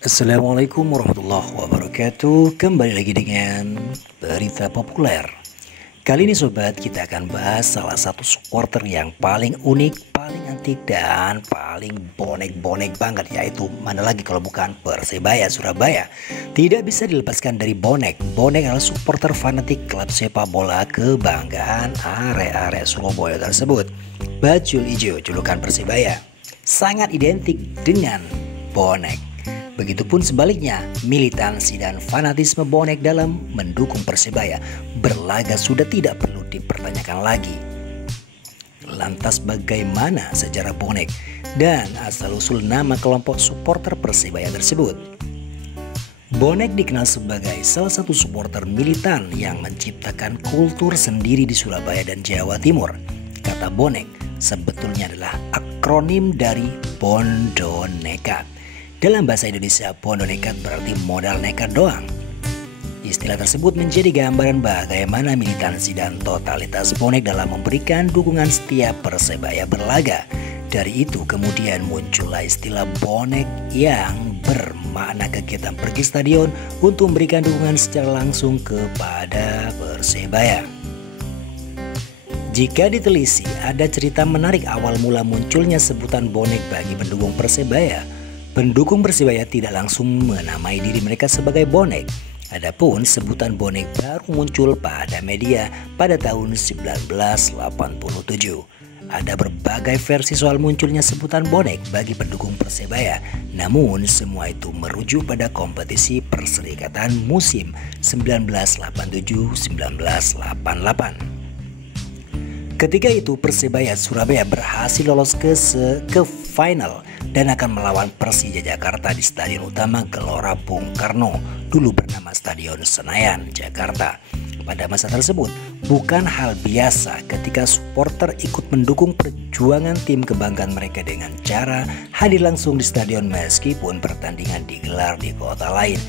Assalamualaikum warahmatullahi wabarakatuh. Kembali lagi dengan berita populer. Kali ini sobat, kita akan bahas salah satu supporter yang paling unik, paling antik, dan paling bonek-bonek banget, yaitu mana lagi kalau bukan Persebaya Surabaya. Tidak bisa dilepaskan dari bonek. Bonek adalah supporter fanatik klub sepak bola kebanggaan area-area Surabaya tersebut. Bajul Ijo, julukan Persebaya, sangat identik dengan bonek. Begitupun sebaliknya, militansi dan fanatisme bonek dalam mendukung Persebaya berlaga sudah tidak perlu dipertanyakan lagi. Lantas bagaimana sejarah bonek dan asal-usul nama kelompok supporter Persebaya tersebut? Bonek dikenal sebagai salah satu supporter militan yang menciptakan kultur sendiri di Surabaya dan Jawa Timur. Kata bonek sebetulnya adalah akronim dari Bondo Nekat. Dalam bahasa Indonesia, bondo nekat berarti modal nekat doang. Istilah tersebut menjadi gambaran bagaimana militansi dan totalitas bonek dalam memberikan dukungan setiap Persebaya berlaga. Dari itu kemudian muncullah istilah bonek yang bermakna kegiatan pergi stadion untuk memberikan dukungan secara langsung kepada Persebaya. Jika diteliti, ada cerita menarik awal mula munculnya sebutan bonek bagi pendukung Persebaya. Pendukung Persebaya tidak langsung menamai diri mereka sebagai bonek. Adapun sebutan bonek baru muncul pada media pada tahun 1987. Ada berbagai versi soal munculnya sebutan bonek bagi pendukung Persebaya. Namun semua itu merujuk pada kompetisi Perserikatan musim 1987-1988. Ketika itu Persebaya Surabaya berhasil lolos ke final dan akan melawan Persija Jakarta di Stadion Utama Gelora Bung Karno, dulu bernama Stadion Senayan, Jakarta. Pada masa tersebut, bukan hal biasa ketika supporter ikut mendukung perjuangan tim kebanggaan mereka dengan cara hadir langsung di stadion meskipun pertandingan digelar di kota lain.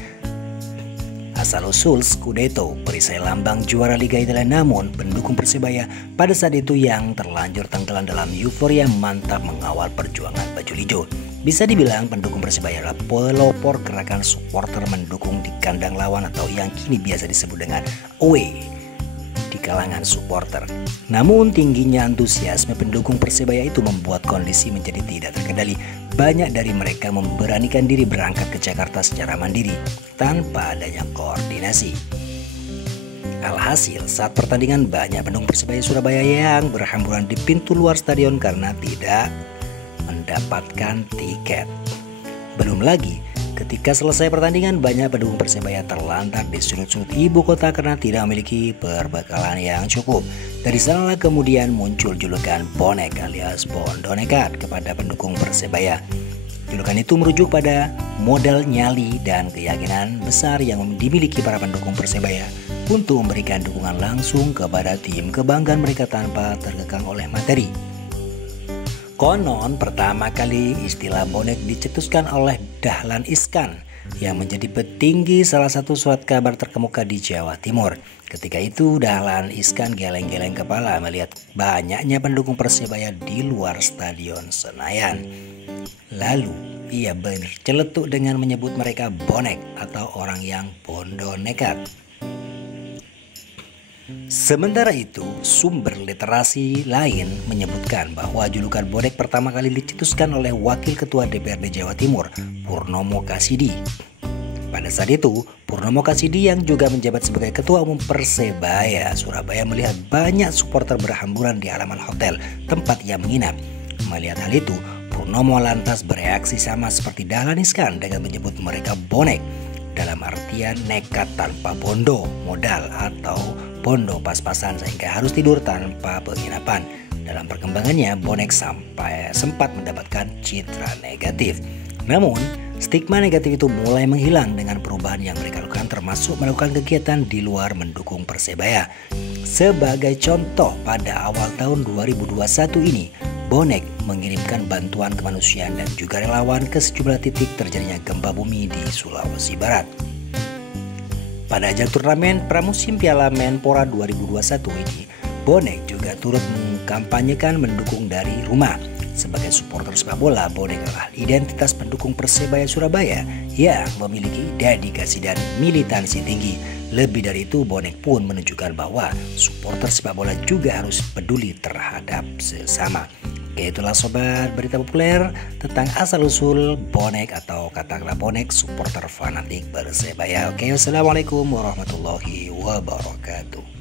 Asal-usul Scudetto, perisai lambang juara Liga Italia, namun pendukung Persebaya pada saat itu yang terlanjur tenggelam dalam euforia mantap mengawal perjuangan bajul hijau. Bisa dibilang pendukung Persebaya adalah pelopor gerakan supporter mendukung di kandang lawan atau yang kini biasa disebut dengan away di kalangan supporter. Namun tingginya antusiasme pendukung Persebaya itu membuat kondisi menjadi tidak terkendali. Banyak dari mereka memberanikan diri berangkat ke Jakarta secara mandiri tanpa adanya koordinasi. Alhasil saat pertandingan banyak pendukung Persebaya Surabaya yang berhamburan di pintu luar stadion karena tidak mendapatkan tiket. Belum lagi ketika selesai pertandingan banyak pendukung Persebaya terlantar di sudut-sudut ibu kota karena tidak memiliki perbekalan yang cukup. Dari sanalah kemudian muncul julukan bonek alias bondo nekat kepada pendukung Persebaya. Julukan itu merujuk pada modal nyali dan keyakinan besar yang dimiliki para pendukung Persebaya untuk memberikan dukungan langsung kepada tim kebanggaan mereka tanpa terkekang oleh materi. Konon pertama kali istilah bonek dicetuskan oleh Dahlan Iskan yang menjadi petinggi salah satu surat kabar terkemuka di Jawa Timur. Ketika itu Dahlan Iskan geleng-geleng kepala melihat banyaknya pendukung Persebaya di luar stadion Senayan. Lalu ia berceletuk dengan menyebut mereka bonek atau orang yang bondo nekat. Sementara itu, sumber literasi lain menyebutkan bahwa julukan bonek pertama kali dicetuskan oleh Wakil Ketua DPRD Jawa Timur, Purnomo Kasidi. Pada saat itu, Purnomo Kasidi yang juga menjabat sebagai Ketua Umum Persebaya Surabaya melihat banyak supporter berhamburan di halaman hotel tempat ia menginap. Melihat hal itu, Purnomo lantas bereaksi sama seperti Dahlan Iskan dengan menyebut mereka bonek, dalam artian nekat tanpa bondo modal atau bondo pas-pasan sehingga harus tidur tanpa penginapan. Dalam perkembangannya, bonek sampai sempat mendapatkan citra negatif. Namun, stigma negatif itu mulai menghilang dengan perubahan yang mereka lakukan termasuk melakukan kegiatan di luar mendukung Persebaya. Sebagai contoh, pada awal tahun 2021 ini, bonek mengirimkan bantuan kemanusiaan dan juga relawan ke sejumlah titik terjadinya gempa bumi di Sulawesi Barat. Pada ajang turnamen pramusim Piala Menpora 2021 ini, bonek juga turut mengkampanyekan mendukung dari rumah. Sebagai supporter sepak bola, bonek adalah identitas pendukung Persebaya Surabaya yang memiliki dedikasi dan militansi tinggi. Lebih dari itu, bonek pun menunjukkan bahwa supporter sepak bola juga harus peduli terhadap sesama. Oke, itulah sobat berita populer tentang asal-usul bonek atau katakanlah bonek supporter fanatik Persebaya. Oke, wassalamualaikum warahmatullahi wabarakatuh.